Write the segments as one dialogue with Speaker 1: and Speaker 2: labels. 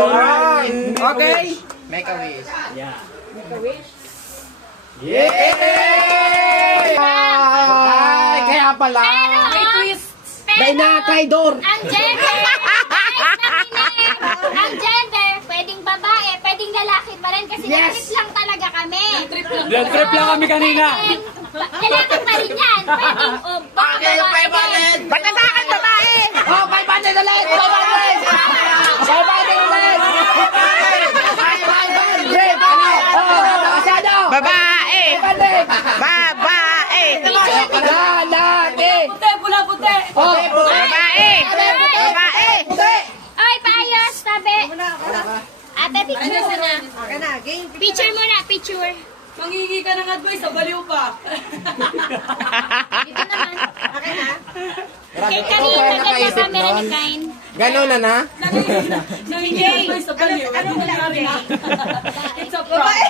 Speaker 1: Alright.
Speaker 2: Okay? Make a wish. Make a wish.
Speaker 3: Yeah. Make a wish.
Speaker 2: Yay! Ay, kaya pala. May twist. May nakay door.
Speaker 4: Ang gender. Ang gender. Pwedeng babae. Pwedeng lalaki pa rin. Kasi yes. trip lang talaga kami.
Speaker 2: Trip Trip lang kami kanina.
Speaker 4: Kailangan pa rin yan. Pwedeng o
Speaker 2: babae. Okay, bye babae. bye sa Bye-bye. bye sa bye babae. Bye-bye. Bye-bye. babae. Babae. Lalaki.
Speaker 5: Puti, pula puti.
Speaker 2: Babae. Babae.
Speaker 4: Ay, payas, Tabi! Ba Ate, picture Atay, na. Picture mo na, picture.
Speaker 5: Mangingi ka ng advice, sa baliw pa.
Speaker 4: Dito naman. Okay ha? Okay, kanina okay, okay, okay. kay okay, ka sa ito. camera ni
Speaker 2: Ganun na na?
Speaker 5: Nangingi ka ng advice, sa baliw. Ano nangyari na? It's a problem.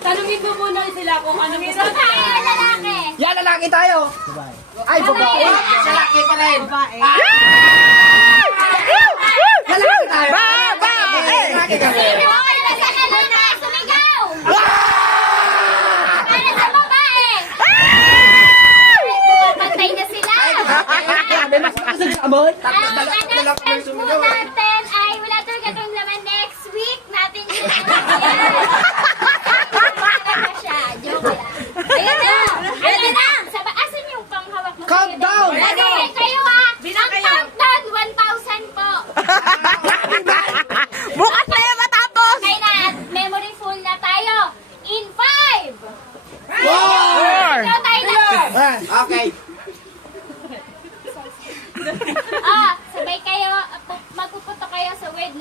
Speaker 5: Tanungin mo muna sila kung ano gusto
Speaker 4: ay, Babae o lalaki?
Speaker 2: Yan, yeah, lalaki tayo. Babae. Ay, babae. Lalaki uh, uh, ka rin. Babae.
Speaker 4: Ang next week natin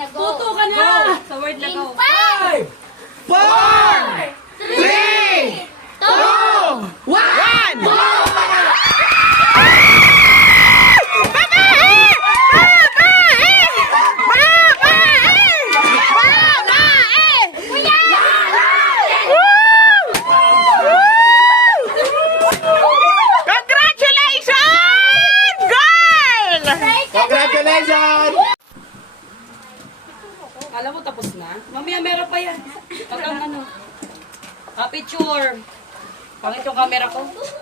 Speaker 4: na go.
Speaker 5: Puto ka na! Sa word na go.
Speaker 4: Five,
Speaker 2: five! Four! four three, three! Two! two one! one.
Speaker 5: Akala mo tapos na? Mamaya meron pa yan. Pag ang ano. Happy tour. Pangit yung camera ko.